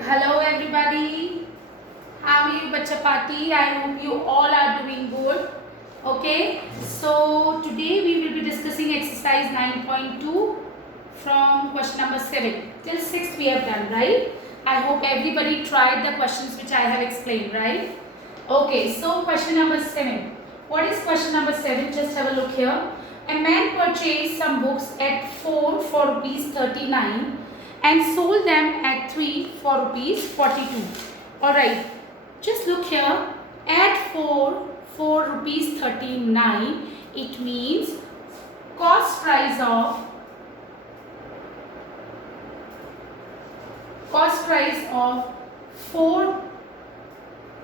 Hello everybody. How are you, Bacha Party? I hope you all are doing good. Okay. So today we will be discussing exercise 9.2 from question number 7 till 6 we have done, right? I hope everybody tried the questions which I have explained, right? Okay. So question number 7. What is question number 7? Just have a look here. A man purchased some books at 4 for rupees 39 and sold them at 3 for rupees 42. Alright, just look here. At 4 for rupees 39, it means cost price of 4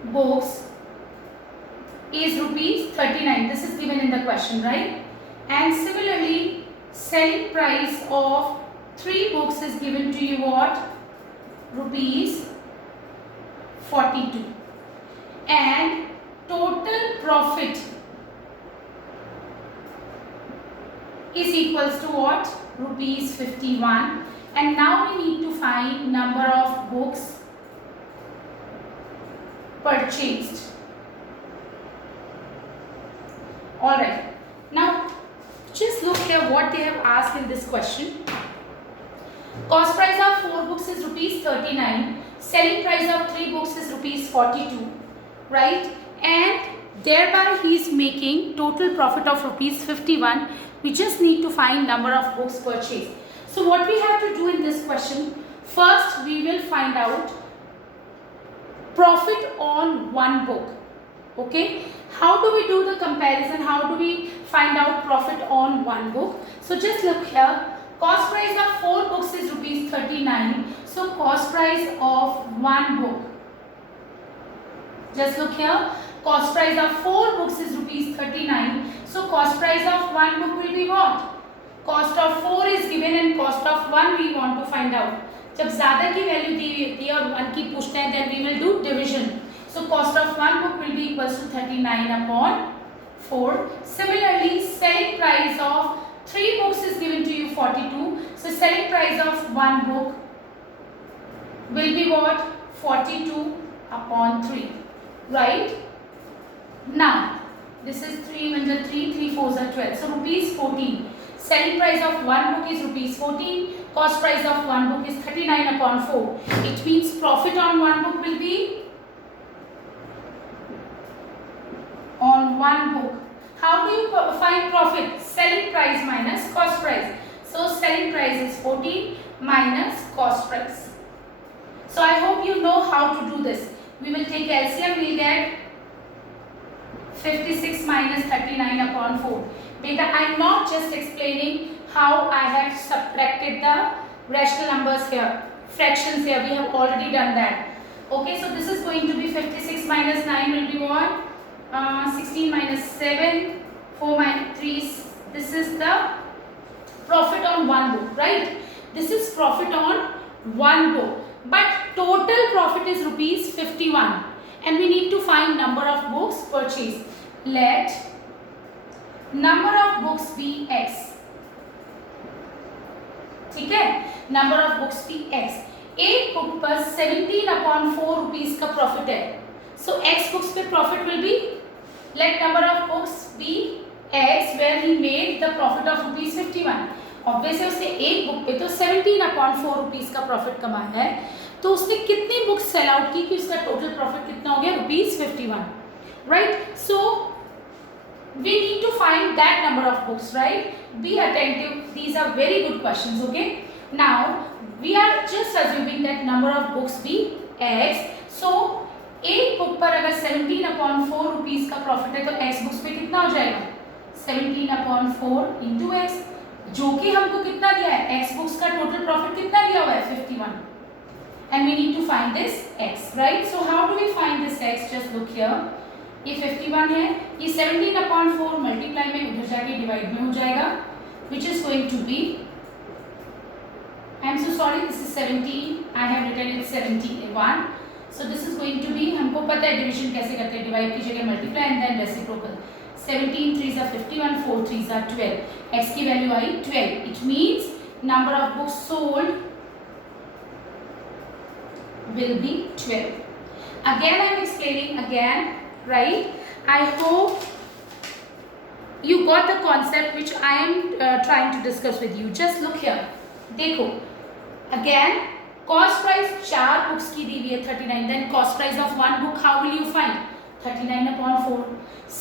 books is rupees 39. This is given in the question, right? And similarly, selling price of 3 books is given to you what? Rupees 42. And total profit is equals to what? Rupees 51. And now we need to find number of books purchased. Alright. Now just look here what they have asked in this question. Cost price of 4 books is rupees 39. Selling price of 3 books is rupees 42. Right? And thereby he is making total profit of rupees 51. We just need to find number of books purchased. So what we have to do in this question, first we will find out profit on one book. Okay? How do we do the comparison? How do we find out profit on one book? So just look here. Cost price of 4 books is rupees 39. So cost price of one book. Just look here. Cost price of 4 books is rupees 39. So cost price of one book will be what? Cost of 4 is given and cost of 1 we want to find out. जब ज़्यादा की value दी और 1 की पूछते हैं, then we will do division. So cost of one book will be equals to 39 upon 4. Similarly, selling price of 3 books is given to you 42. So selling price of one book will be what? 42 upon 3. Right? Now, this is 3 1 are 3, 3 4s are 12. So rupees 14. Selling price of one book is rupees 14. Cost price of one book is 39 upon 4. It means profit on one book will be on one book. How do you find profit? Selling price minus cost price. So selling price is 14 minus cost price. So I hope you know how to do this. We will take LCM, we will get 56 minus 39 upon 4. Beta, I am not just explaining how I have subtracted the rational numbers here, fractions here. We have already done that. Okay, so this is going to be 56 minus 9 will be what? 16 minus 7, 4 minus 3. This is the profit on one book, right? This is profit on one book. But total profit is rupees 51. And we need to find number of books purchased. Let number of books be X. ठीक है? Number of books be X. एक book पर 17 upon 4 rupees का profit है. So X books पे profit will be, let number of books be X where he made the profit of rupees 51. Obviously उसने एक book पे तो 17 upon 4 rupees का प्रॉफिट कमाया है. तो उसने कितनी बुक्स सेल आउट की कि उसका टोटल प्रॉफिट कितना हो गया? Rupees 51. Right? So we need to find that number of books, right? Be attentive. These are very good questions. Okay? Now we are just assuming that number of books be X. So एक book पर अगर 17 upon 4 rupees का profit है तो X books पे कितना हो जाएगा? 17 upon 4 into X, जो कि हमको कितना दिया है? X बुक्स का टोटल प्रॉफिट कितना दिया हुआ है? 51. And we need to find this X, right? So how do we find this X? Just look here. ये 51 है, ये 17 upon 4 मल्टीप्लाई में उधर जाके डिवाइड में हो जाएगा, which is going to be, I am so sorry, this is 17, I have written it 71. So this is going to be, हमको पता है डिवीजन कैसे करते हैं, डिवाइड की जगह multiply and then reciprocal. 17 3s are 51, 4 3s are 12. X की value I 12. It means number of books sold will be 12. Again I am explaining again, right? I hope you got the concept which I am trying to discuss with you. Just look here. देखो again cost price 4 books की दी हुई है 39. Then cost price of 1 book, how will you find? 39 upon 4.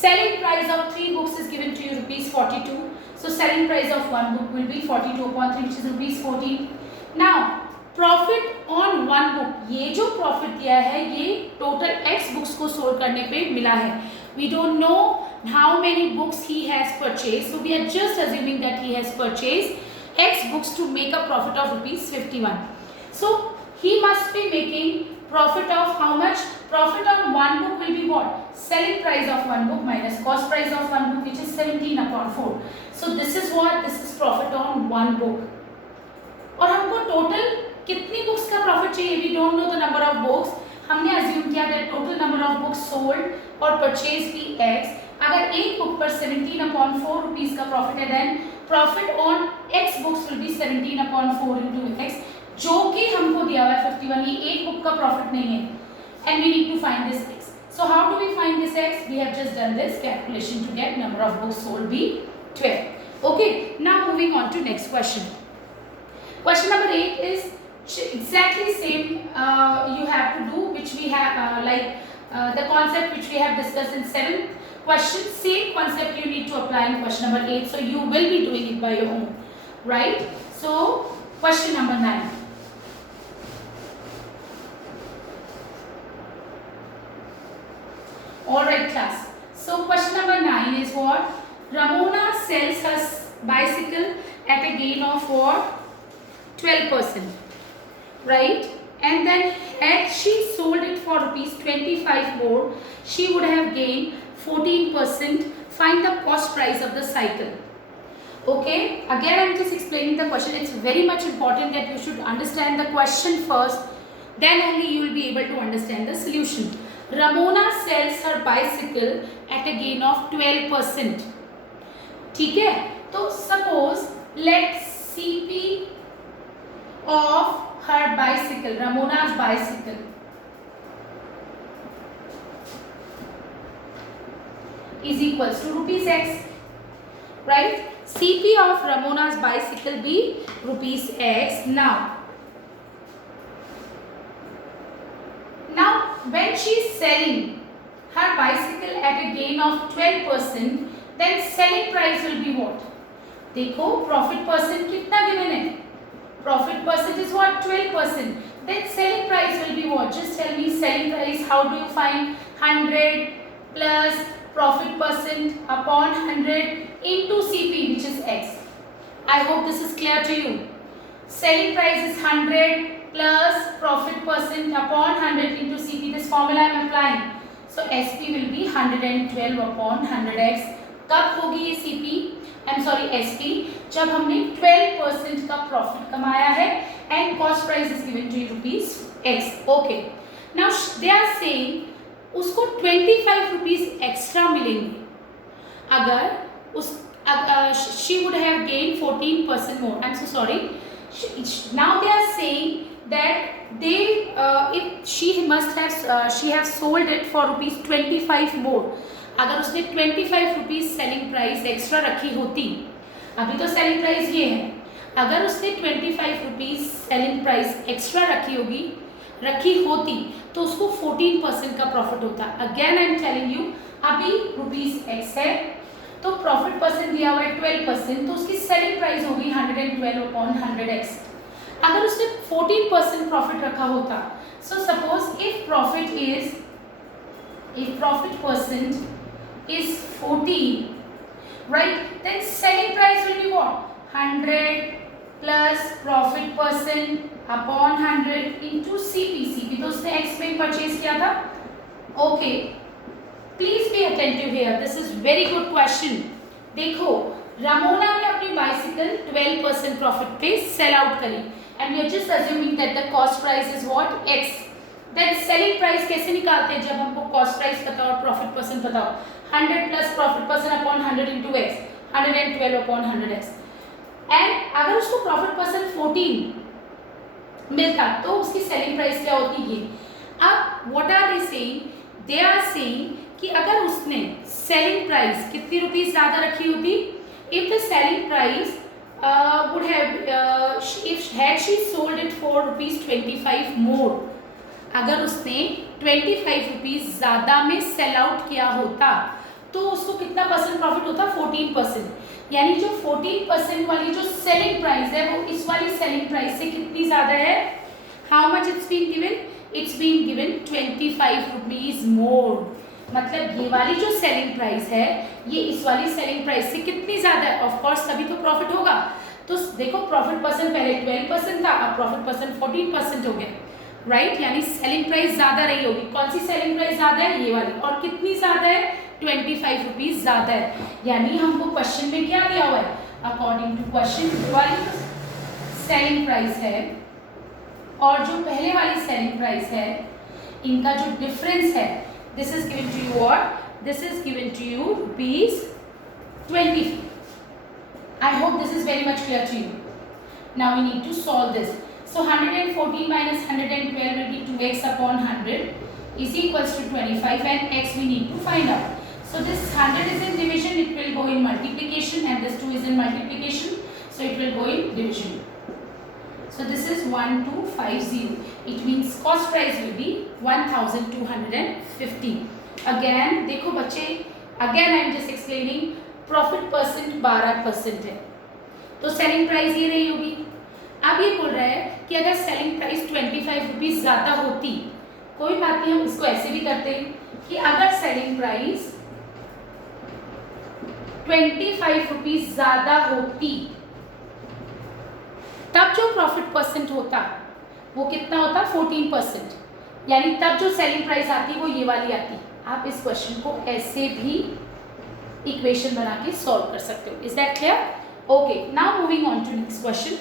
Selling price of 3 books is given to you rupees 42. So selling price of 1 book will be 42 upon 3, which is rupees 14. Now profit on one book, ये जो profit दिया है ये total x books को sold करने पे मिला है. We don't know how many books he has purchase, so we are just assuming that he has purchase x books to make a profit of rupees 51. So he must be making profit of how much? Profit on one book will be what? Selling price of one book minus cost price of one book, which is 17 upon 4. So this is what? This is profit on one book. और हमको total कितनी books का profit चाहिए? We don't know the number of books. हमने assume किया that total number of books sold और purchase भी x. अगर एक बुक पर 17 अपॉन 4 रुपीज का प्रॉफिट है, then profit on x books will be 17 upon 4 into x, जो कि हमको दिया हुआ है 51. ये एक बुक का प्रॉफिट नहीं है, and we need to find this x. So how do we find this x? We have just done this calculation to get number of books sold be 12. Okay, now moving on to next question. Question number 8 is exactly same you have to do, which we have the concept which we have discussed in 7th question. Same concept you need to apply in question number 8, so you will be doing it by your own, right? So question number 9. All right class, so question number 9 is what? Ramona sells her bicycle at a gain of what? 12%, right? And then had she sold it for rupees 25 more, she would have gained 14%. Find the cost price of the cycle. Okay, again I'm just explaining the question. It's very much important that you should understand the question first, then only you will be able to understand the solution. Ramona sells her bicycle at a gain of 12%. ठीक है, तो suppose let CP of her bicycle, Ramona's bicycle, is equals to rupees x, right? CP of Ramona's bicycle be rupees x. Now when she is selling her bicycle at a gain of 12%, then selling price will be what? देखो profit percent कितना given है? Profit percent is what? 12%. Then selling price will be what? Just tell me selling price. How do you find? 100 plus profit percent upon 100 into CP, which is x. I hope this is clear to you. Selling price is 100 plus profit percent upon 100 into CP. This formula I am applying. So SP will be 112 upon 100x. कब होगी ये CP? SP, जब हमने 12% का profit कमाया है and cost price is given to rupees x. Okay, now they are saying उसको 25 rupees extra मिलेंगे अगर उस she would have gained 14% more. I'm so sorry. Now they are saying that they if she must have she have sold it for rupees 25 more. अगर उसने 25 rupees selling price extra रखी होती, अभी तो selling price ये है, अगर उसने 25 रुपीज सेलिंग प्राइस एक्स्ट्रा रखी होती तो उसको 14% का प्रॉफिट होता. Again I am telling you, अभी रुपीज एक्स है तो प्रॉफिट परसेंट दिया हुआ है 12%, तो उसकी सेलिंग प्राइस होगी 112 अपॉन 100x. अगर उसने 14% प्रॉफिट रखा होता, so suppose if profit percent is 14, right? Then selling price will be what? 100 plus profit percent upon 100 into CP तो उसने x में परचेज किया था. Okay, please be attentive here. This is very good question. देखो, रामोना ने अपनी bicycle 12% profit पे sell out करी and we are just assuming that the cost price is what? x. Then selling price कैसे निकालते हैं जब हमको cost price पता और profit percent पता हो? 100 plus profit percent upon 100 into x, 112 upon 100x. And अगर उसको profit percent 14 मिलता तो उसकी सेलिंग प्राइस क्या होती ये। अब what are they saying, they are saying कि अगर उसने सेलिंग प्राइस कितनी रुपीस ज़्यादा रखी होती, if the selling price would have if had she sold it for ₹25 more, अगर उसने 25 रुपीज ज़्यादा में सेल आउट किया होता तो उसको कितना परसेंट प्रॉफिट होता, 14%। यानी जो 14% वाली जो सेलिंग प्राइस है वो इस वाली सेलिंग प्राइस से कितनी ज़्यादा है। How much it's been given, it's been given 25 rupees more. मतलब ये वाली जो सेलिंग प्राइस है ये इस वाली सेलिंग प्राइस से कितनी ज़्यादा है, ऑफ कोर्स तभी तो प्रॉफिट होगा। तो देखो प्रॉफिट परसेंट पहले 12% था, अब प्रॉफिट परसेंट 14% हो गया, राइट। यानी सेलिंग प्राइस ज़्यादा रही होगी। कौन सी सेलिंग प्राइस ज़्यादा है, ये वाली। और कितनी ज़्यादा है, 25 रुपीज़ ज़्यादा है। यानी हमको क्वेश्चन में क्या दिया हुआ है, अकॉर्डिंग टू क्वेश्चन वाली सेलिंग प्राइस है और जो पहले वाली सेलिंग प्राइस है इनका जो डिफरेंस है, this is given to you what, this is given to you ₹20. I hope this is very much clear to you. Now we need to solve this. So 114 minus 112 will be 2x upon 100 is equals to 25 and x we need to find out. So this 100 is in division, it will go in multiplication, and this 2 is in multiplication, so it will go in division. So this is 1250. It means cost price will be 1250. Again देखो बच्चे, again I am just explaining, profit percent 12% है तो selling price ये रही होगी। अब ये बोल रहा है कि अगर सेलिंग प्राइस 25 रुपीज़ ज़्यादा होती, कोई बात नहीं, हम इसको ऐसे भी करते हैं कि अगर सेलिंग प्राइस 25 रुपीज़ ज़्यादा होती तब जो प्रॉफिट परसेंट होता वो कितना होता, 14%। यानी तब जो सेलिंग प्राइस आती वो ये वाली आती। आप इस क्वेश्चन को ऐसे भी इक्वेशन बना के सॉल्व कर सकते हो। Is that clear? Okay, now moving on to next question.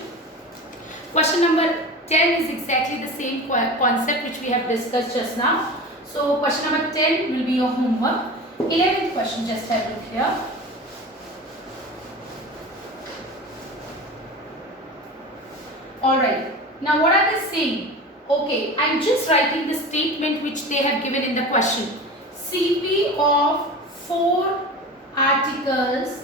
Question number 10 is exactly the same concept which we have discussed just now. So question number 10 will be your homework. 11th question, just have a look here. Alright, now what are they saying? Okay, I'm just writing the statement which they have given in the question. CP of 4 articles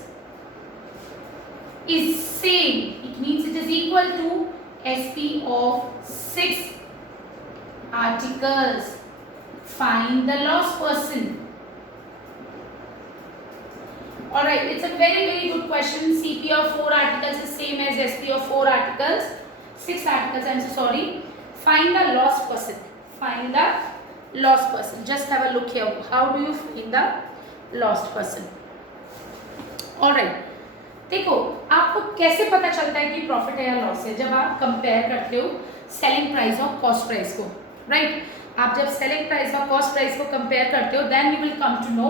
is same. It means it is equal to SP of 6 articles. Find the loss person. Alright, it's a very good question. CP of 4 articles is same as SP of 4 articles. 6 articles, I'm so sorry. Find the lost person. Find the lost person. Just have a look here. How do you find the lost person? Alright. देखो आपको कैसे पता चलता है कि profit है या loss है, जब आप कंपेयर करते हो सेलिंग प्राइस और कॉस्ट प्राइस को, राइट। आप जब सेलिंग प्राइस और कॉस्ट प्राइस को कंपेयर करते हो then you will come to know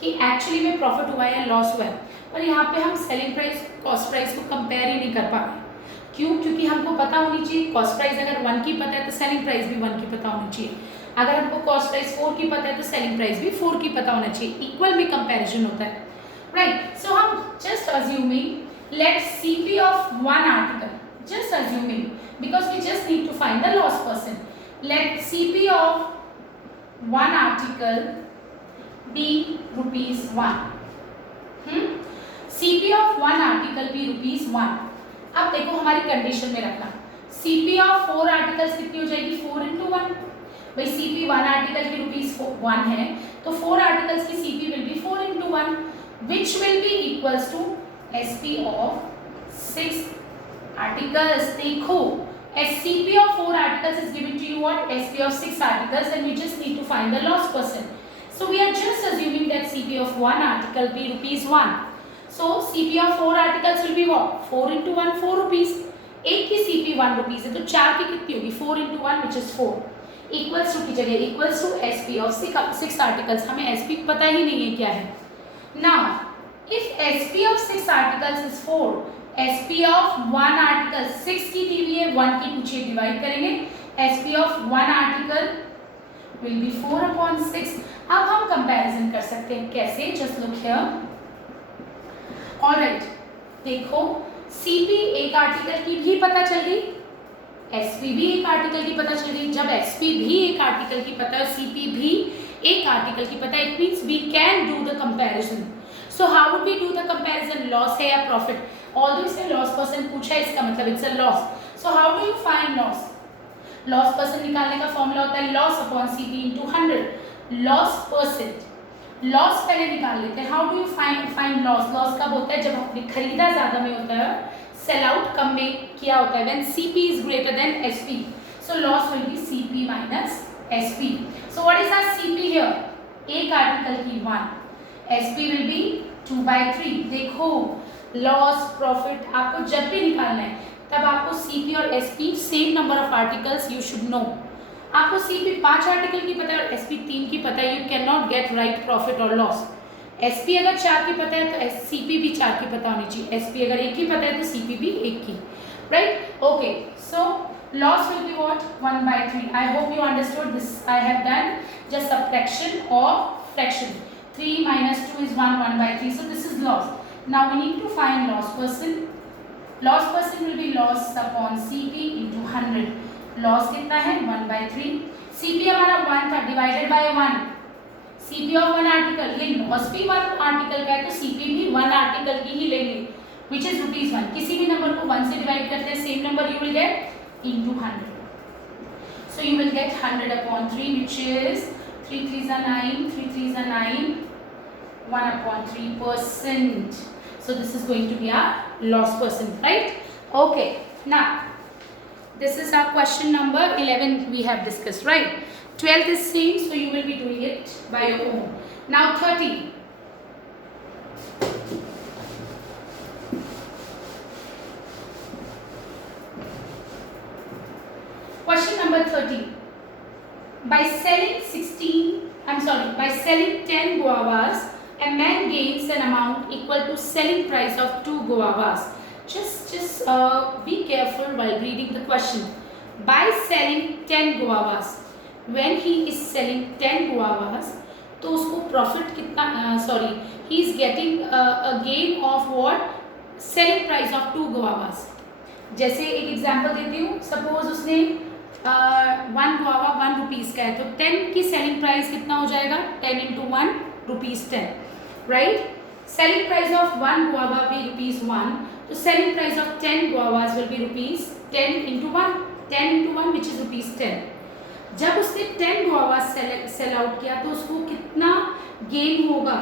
कि एक्चुअली में प्रॉफिट हुआ है या लॉस हुआ है। पर यहाँ पे हम सेलिंग प्राइस कॉस्ट प्राइस को कंपेयर ही नहीं कर पा रहे। क्यों? क्योंकि हमको पता होनी चाहिए कॉस्ट प्राइस अगर 1 की पता है तो सेलिंग प्राइस भी 1 की पता होनी चाहिए। अगर हमको कॉस्ट प्राइस 4 की पता है तो सेलिंग प्राइस भी 4 की पता होना चाहिए। इक्वल में कंपैरिजन होता है, राइट। सो हम just assuming let CP of 1 article, just assuming because we just need to find the loss percent. Let CP of 1 article be ₹1. CP of 1 article be ₹1। अब देखो हमारी कंडीशन में रखना, CP of 4 articles कितनी हो जाएगी, 4 into 1। भाई CP 1 article की ₹1 है तो 4 आर्टिकल्स की CP will be 4 into 1 which will be equals to SP of 6 articles। देखो CP of 4 articles is given to you what, SP of 6 articles, and we just need to find the loss person. So we are just assuming that CP of 1 article be ₹1. So CP of 4 articles will be what, 4 into 1, 4 rupees। एक की CP 1 rupees है तो 4 की कितनी होगी, 4 into 1 which is 4 equals to की जगह equals to SP of 6 articles। हमें SP पता ही नहीं है क्या है। Now if SP of 6 articles is 4, SP of 1 article 6 की दी हुई है, 1 की पूछिए डिवाइड करेंगे, SP of 1 article will be 4 upon 6। अब हम कंपैरिजन कर सकते हैं कैसे, जस्ट लुक हियर। ऑलराइट, देखो CP एक आर्टिकल की भी पता चल गई, एसपी भी एक आर्टिकल की पता चल गई। जब एसपी भी एक आर्टिकल की पता है, सीपी भी एक आर्टिकल की पता है, it means we can do the comparison. So how would we do the comparison? Loss है या प्रॉफिट? ऑल्दो इसने लॉस परसेंट पूछा है, इसका मतलब it's a loss. So how do you find loss? Loss percent निकालने का फॉर्मूला होता है loss upon CP into 100। Loss percent, loss पहले निकाल लेते हैं। How do you find loss? Loss कब होता है? जब आपने खरीदा ज्यादा में होता है, सेल आउट कम में किया होता है, when CP is greater than SP. So loss will be CP minus SP. So what is our CP here? एक आर्टिकल की 1, एसपी विल बी 2/3। देखो लॉस प्रॉफिट आपको जब भी निकालना है तब आपको सीपी और SP same number of articles you should no. आपको सीपी 5 आर्टिकल की पता है और एसपी 3 की पता है, you can not get right profit और लॉस। एसपी अगर 4 की पता है तो सीपी भी 4 की पता होनी चाहिए, एसपी अगर 1 की पता है तो सीपी भी 1 की, right? Okay, so loss will be what? 1/3. I hope you understood this. I have done just subtraction or fraction. 3 minus 2 is 1/3. So this is loss. Now we need to find loss percent. Loss percent will be loss upon CP into 100. Loss कितना है? 1/3. CP हमारा 1 था, divided by 1. CP of 1 article, ये loss भी 1 article का है तो CP भी 1 article की ही लेंगे, which is ₹1. किसी भी नंबर को 1 से डिवाइड करते हैं, same number you will get into 100. So you will get 100 upon 3, which is 3 3s are 9, 3 3s are 9, 1/3%. So this is going to be our loss percent, right? Okay, now this is our question number 11 we have discussed, right? 12th is same, so you will be doing it by your own. Now 13. Question number 13. By selling 10 guavas, a man gains an amount equal to selling price of 2 guavas. Just be careful while reading the question. By selling 10 guavas, when he is selling 10 guavas, तो उसको profit कितना, he is getting a gain of what? Selling price of 2 guavas. जैसे एक example देती हूँ, suppose उसने 1 guava 1 rupees का है तो 10 की सेलिंग प्राइस कितना हो जाएगा? 10 into 1 ₹10, right? Selling price of 1 guava भी ₹1, तो selling price of 10 guavas will be ₹10 into 1, 10 into 1 which is ₹10. जब उसने 10 गुआवाज सेल आउट किया तो उसको कितना गेन होगा?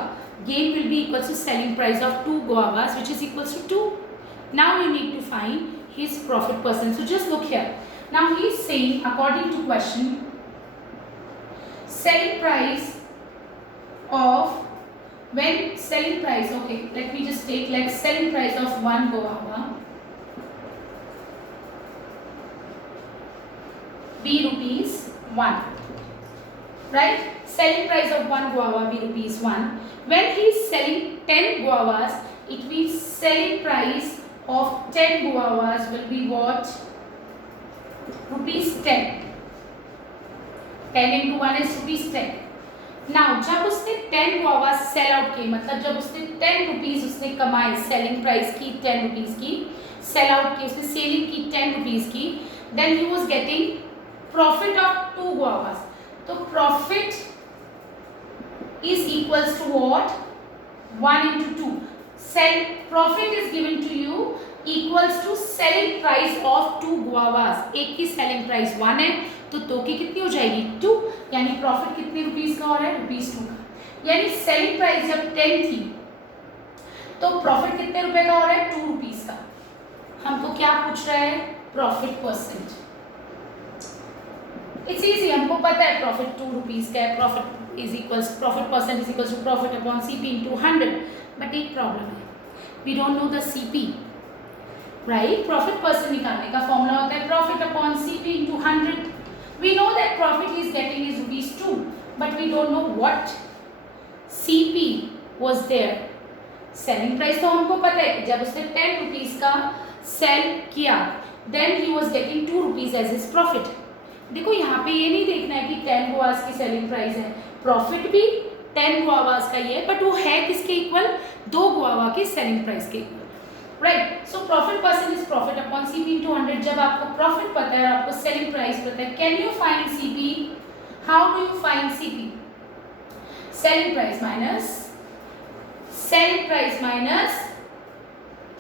Gain will be equal to selling price of 2 guavas which is equals to 2. Now you need to find his profit percent. So just look here. Now he is saying, according to question, selling price of, when selling price, okay, let me just take like selling price of 1 guava be ₹1, right? Selling price of 1 guava be ₹1. When he is selling 10 guavas, it means selling price of 10 guavas will be what? ₹10. 10 into 1 is ₹10. Now जब उसने 10 guava sell out किए, मतलब जब उसने 10 rupees उसने कमाए, selling price की 10 rupees की, सेल आउट की उसने सेलिंग की 10 रुपीज की, then he was getting profit of 2 guavas. तो profit is equals to what? 1 into 2. Sell profit is given to you equals to selling price of 2 guavas. एक की selling price 1 है तो 2 की कितनी हो जाएगी 2, यानी प्रॉफिट कितने रुपीस का हो रहा है ₹2 का. यानी सेलिंग प्राइस जब 10 थी तो प्रॉफिट कितने रुपए का हो रहा है 2 रुपीस का. हमको क्या पूछ रहा है प्रॉफिट परसेंट. इट्स इजी, हमको पता है प्रॉफिट 2 रुपीस का है. Profit profit percent is equals to profit upon CP into 100. But एक प्रॉब्लम है, we don't know the CP, right? Profit percent निकालने का फॉर्मूला होता है profit upon CP into 100. We know that profit he is getting is ₹2, but we don't know what CP was there. Selling price तो हमको पता है कि जब उसने 10 रुपीस का सेल किया, then he was getting 2 rupees as his profit. देखो यहाँ पे ये नहीं देखना है कि 10 गुआवास की सेलिंग प्राइस है, प्रॉफिट भी 10 गुआवास का ही है, बट वो है किसके इक्वल 2 गुआवा के सेलिंग प्राइस के equal. Right. So profit percent is profit upon CP into 100. जब आपको प्रॉफिट पता है और आपको सेलिंग प्राइस पता है, can you find CP? How do you find CP? Selling price minus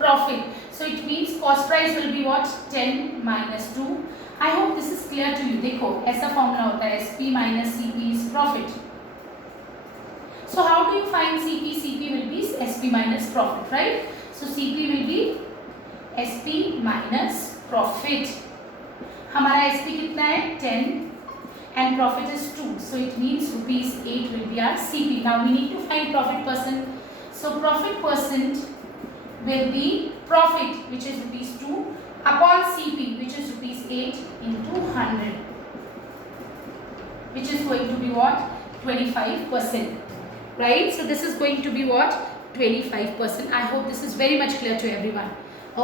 profit. So it means cost price will be what? 10 minus 2. I hope this is clear to you. देखो ऐसा formula होता है, SP minus CP is profit. So how do you find CP? CP will be SP minus profit, right? So CP will be SP minus profit. हमारा SP कितना है? 10 and profit is 2. So it means rupees 8 will be our CP. Now we need to find profit percent. So profit percent will be profit, which is rupees 2, upon CP, which is rupees 8 into 100, which is going to be what? 25%, right? So this is going to be what? 25%. I hope this is very much clear to everyone.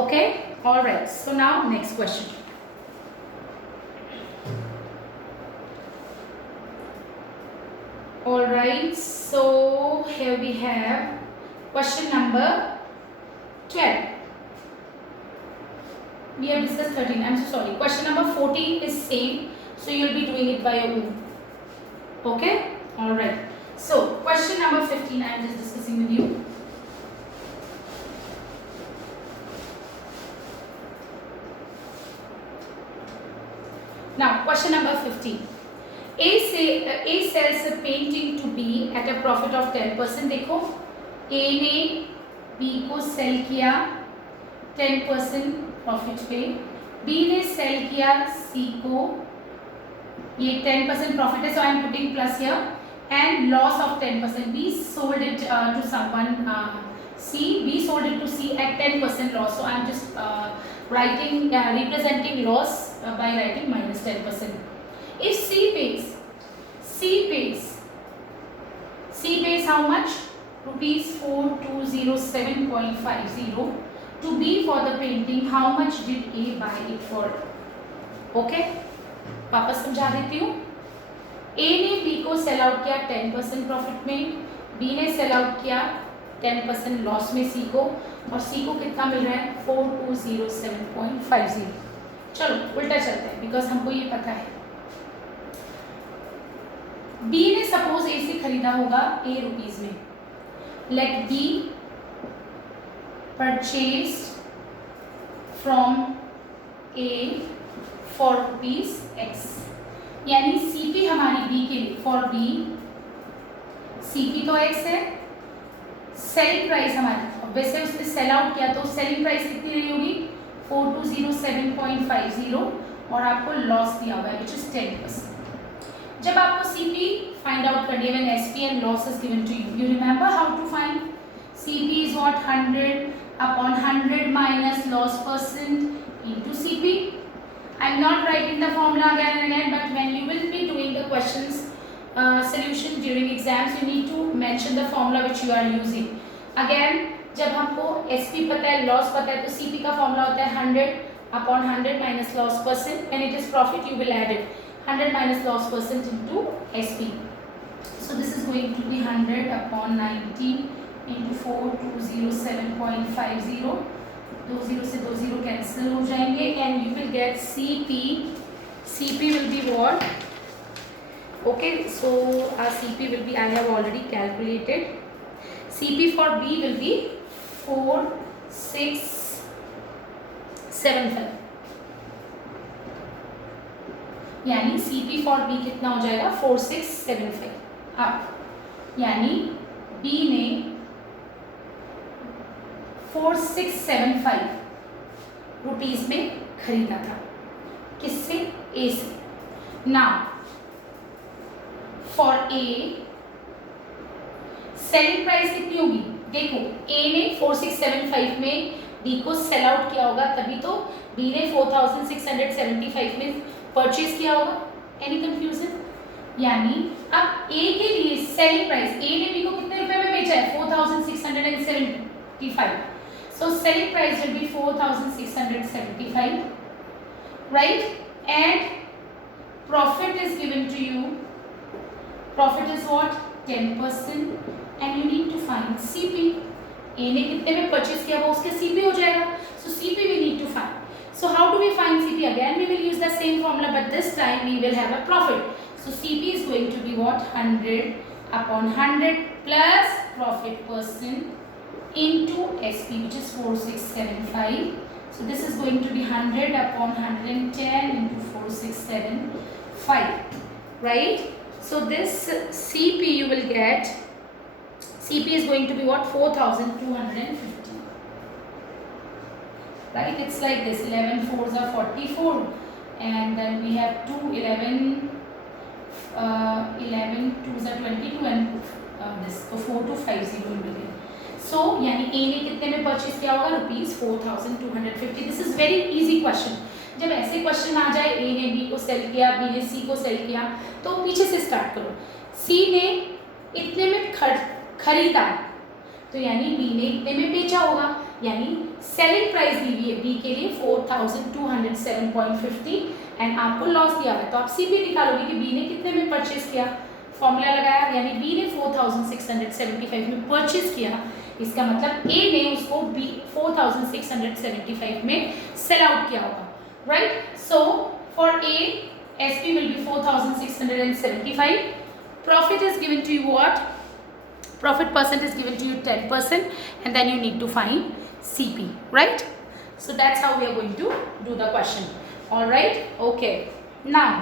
Okay, all right. So now next question. All right, so here we have question number 12. We have discussed 13. I'm so sorry. Question number 14 is same, so you'll be doing it by your own. Okay? All right. So question number 15, I'm just discussing with you. Now, question number 15. A sells a painting to B at a profit of 10%. देखो, A ने B को cell किया 10% profit पे, B ने cell किया C को, ये 10% profit है, so I am putting plus here, and loss of 10%. B sold it to someone, B sold it to C at 10% loss, so I am just writing representing loss by writing minus 10%. If C pays how much? Rupees 4207.50 to B for the painting. How much did A buy it for? Okay, वापस समझा देती हूँ. A ने B को cell out किया 10% profit में, B ने cell out किया 10% लॉस में C को, और C को कितना मिल रहा है? 4207.50. चलो उल्टा चलते हैं, बिकॉज हमको ये पता है. B ने सपोज A से खरीदा होगा A रुपीज में. Let B purchased from A for rupees X. यानी CP हमारी B के लिए, for B, CP तो X है, सेलिंग प्राइस हमारी, वैसे उसने सेल आउट किया तो सेलिंग प्राइस कितनी रही होगी? 4207.50, और आपको लॉस दिया हुआ है, which is 10%. जब आपको CP find out करनी है, when SP and loss is given to you, you remember how to find? CP is what? 100 upon 100 minus loss percent into CP. I am not writing the formula again and again, but when you will be doing the questions solution during exams, you need to mention the formula which you are using. Again, जब हमको SP पता है, loss पता है, तो CP का formula होता है 100 upon 100 minus loss percent. When it is profit, you will add it. 100 minus loss percent into SP. So this is going to be 100 upon 19 into 4207.50. 20 से 20 cancel हो जाएंगे, and you will get CP. CP will be what? Okay, so our CP will be, I have already calculated. CP for B will be 4675. यानी CP for B कितना हो जाएगा? 4675. अब यानी B ने 4675 रुपीज में खरीदा था. किससे? A से. Now for A selling price कितनी होगी? देखो, A ने 4675 में B को सेल आउट किया होगा, तभी तो B ने 4675 में परचेज किया होगा. Any confusion? यानी अब A के लिए सेलिंग प्राइस, A ने B को कितने रुपए में बेचा है? 4675. So selling price will be 4675, right? And profit is given to you. Profit is what? 10%, and you need to find CP. ए ने कितने में परचेज किया वो उसके सीपी हो जाएगा. So CP we need to find. So how do we find CP? Again we will use the same formula, but this time we will have a profit. So CP is going to be what? 100 upon 100 plus profit percent into SP, which is 4675. So this is going to be 100 upon 110 into 4675, right? So this CP you will get, CP is going to be what? 4250. Right, it's like this. 11 4s are 44, and then we have 2 11 2s are 22, and this so 4250 will be there. So यानी A ने कितने में purchase किया होगा? ₹4250. This is very easy question. जब ऐसे question आ जाए A ने B को सेल किया, B ने C को सेल किया, तो पीछे से स्टार्ट करो. C ने इतने में खरीदा, तो यानी B ने इतने में बेचा होगा, यानी सेलिंग प्राइस दी हुई है बी के लिए 4207.50 एंड आपको लॉस दिया हुआ है, तो आप सीपी निकालोगे कि बी ने कितने में परचेज किया. फॉर्मूला लगाया, यानी बी ने 4675 में परचेज किया, इसका मतलब ए ने उसको बी 4675 में सेल आउट किया होगा, right. So for a SP will be 4675. Profit is given to you what? Profit percent is given to you 10%, and then you need to find CP, right? So that's how we are going to do the question. All right, okay. Now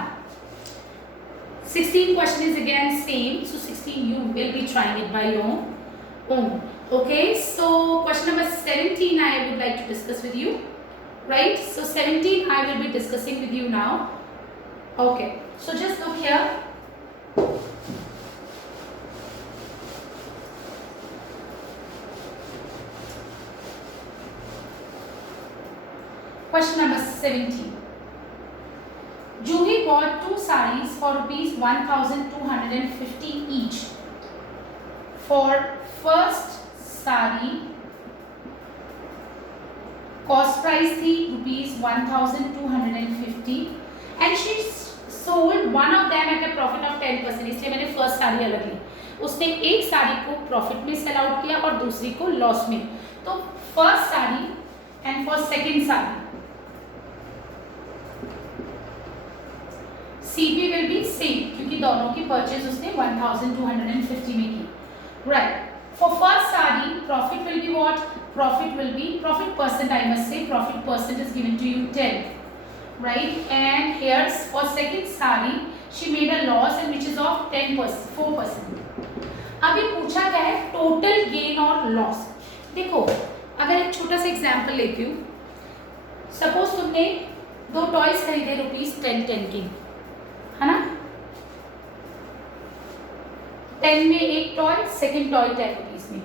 16 question is again same. So 16 you will be trying it by your own. Okay, so question number 17 I would like to discuss with you, right? So 17 I will be discussing with you now. Okay, so just look here. Question number 17. Juhi bought 2 sarees for ₹1250 each. For first saree, cost price थी ₹1250 and she sold one of them at a profit of 10%. इसलिए मैंने first sari अलग ली. उसने एक साड़ी को profit में cell out किया और दूसरी को लॉस में. तो first sari and for second sari CP will be same, क्योंकि दोनों की परचेज उसने 1250 में की, right? For first saree, profit will be what? Profit will be profit percent. I must say profit percent is given to you 10, right? And here for second saree, she made a loss and which is of 10%, 4%. अभी पूछा गया है total gain और loss. देखो, अगर एक छोटा सा एग्जाम्पल लेती हूँ. सपोज तुमने 2 टॉयज खरीदे ₹10 की, है ना? 10 में एक टॉय, सेकेंड टॉय ₹10 में.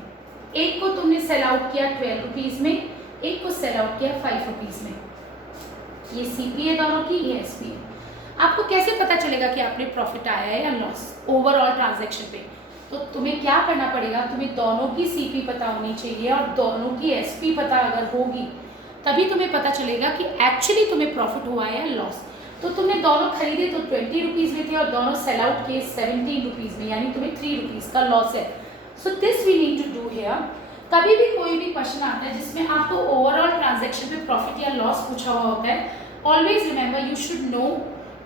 एक को तुमने सेल आउट किया ₹12 में, एक को सेल आउट किया ₹5 में. ये सीपी है दोनों की, ये एसपी है. आपको कैसे पता चलेगा कि आपने प्रॉफिट आया है या लॉस ओवरऑल ट्रांजैक्शन पे? तो तुम्हें क्या करना पड़ेगा? तुम्हें दोनों की सीपी पता होनी चाहिए और दोनों की एसपी पता अगर होगी तभी तुम्हें पता चलेगा कि एक्चुअली तुम्हें प्रॉफिट हुआ है या लॉस. तो तुमने दोनों खरीदे तो ₹20 में थे और दोनों सेल आउट किए ₹17 में, यानी तुम्हें ₹3 का लॉस है. So this we need to do here. कभी भी कोई भी क्वेश्चन आता है जिसमें आपको ओवरऑल ट्रांजैक्शन पे प्रॉफिट या लॉस पूछा हुआ होता है, always remember you should know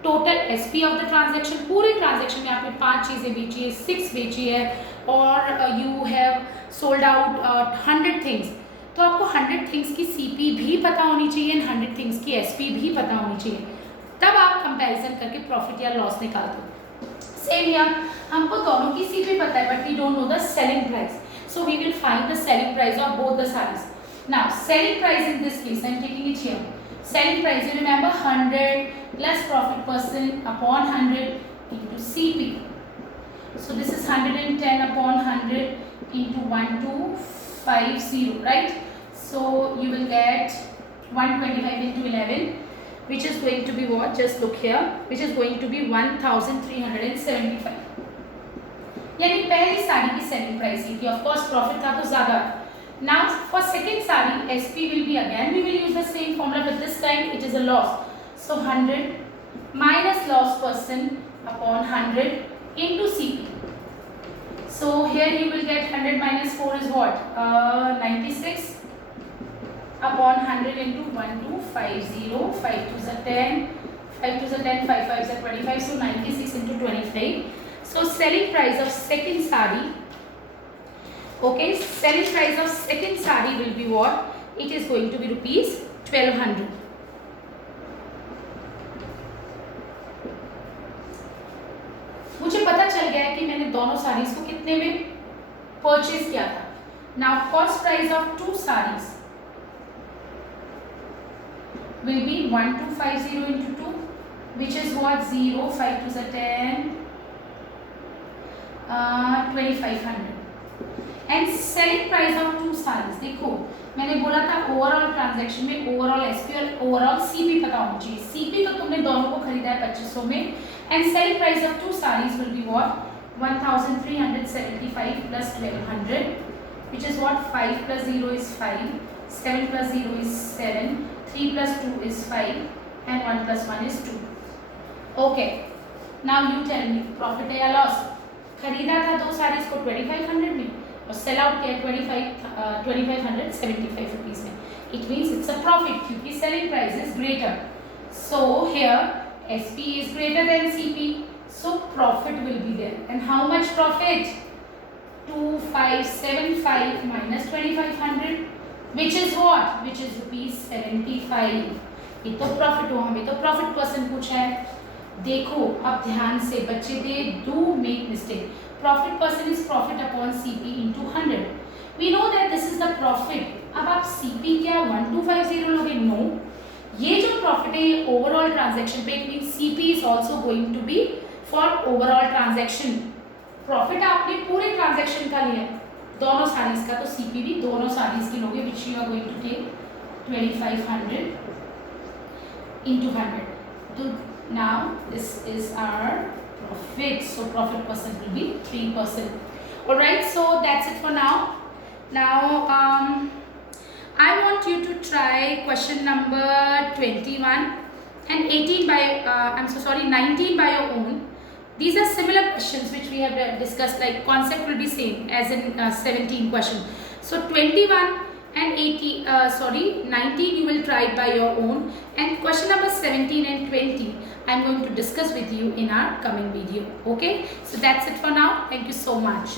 total SP of the transaction. पूरे ट्रांजैक्शन में आपने 5 चीज़ें बेची है, 6 बेची है और you have sold out 100 things. तो आपको 100 थिंग्स की सीपी भी पता होनी चाहिए एंड 100 थिंग्स की एसपी भी पता होनी चाहिए, तब आप कंपैरिजन करके प्रॉफिट या लॉस निकाल दो. सेम हियर, हमको दोनों की सीपी पता है but we don't know the selling price. So we will find the selling price of both the saris. Now selling price in this case I am taking it here. Selling price, you remember 100 plus profit percent upon 100 into CP. So this is 110 upon 100 into 1250, right? So you will get 125 into 11, which is going to be what? Just look here, which is going to be 1375. यानी पहली साड़ी की selling price ही थी, of course profit था तो ज्यादा. Now for second sari SP will be again we will use the same formula but this time it is a loss. So 100 minus loss percent upon 100 into CP. So here you will get 100 minus 4 is what? 96 upon 100 into 1250, 5 2s are 10, 5 2s are 10, 5 5s are 25, so 96 into 25. So selling price of second sari, okay, selling price of second sari will be what? It is going to be rupees 1200. मुझे पता चल गया है कि मैंने दोनों साड़ीज को कितने में परचेज किया था. Now cost price of two saris will be 1250 into 2, which is what? 0, 5 2s are 10, 2500. And selling price of two sarees, देखो मैंने बोला था ओवरऑल ट्रांजैक्शन में ओवरऑल एसपी और ओवरऑल सीपी पता होना चाहिए. सीपी तो तुमने दोनों को खरीदा है 2500 में. And selling price of two saris will be what? 1375 plus 1200, which is what? 5 plus 0 is 5, 7 plus 0 is 7, 3 plus 2 is 5, and 1 plus 1 is 2. Okay, now you tell me profit है या लॉस? खरीदा था दो साड़ीज को 2500 में और सेल आउट किया 2575 रुपीज में. It means it's a profit क्योंकि selling price is greater. So here SP is greater than CP, so profit will be there. And how much profit? 2575 minus 2500, which is what? Which is rupees 75. ये तो profit हो. हमें तो profit question पूछा है. देखो अब ध्यान से बच्चे, they do make mistake. Profit percent is profit upon CP into 100. We know that this is the profit. अब आप सीपी क्या 1250 लोगे? नो. ये जो प्रॉफिट है ये ओवरऑल ट्रांजैक्शन पे, it mean CP is also going to be for overall transaction. Profit आपने पूरे ट्रांजैक्शन का लिया दोनों साड़ीज का, तो सीपी भी दोनों साड़ीज की लोगे, which you are going to take 2500 into 100. So now this is our profit. So profit percent will be 3%. All right. So that's it for now. Now I want you to try question number 21 and 18 by 19 by your own. These are similar questions which we have discussed. Like concept will be same as in 17 question. So 21 and 19 you will try it by your own, and question number 17 and 20 I am going to discuss with you in our coming video. Okay, so that's it for now. Thank you so much.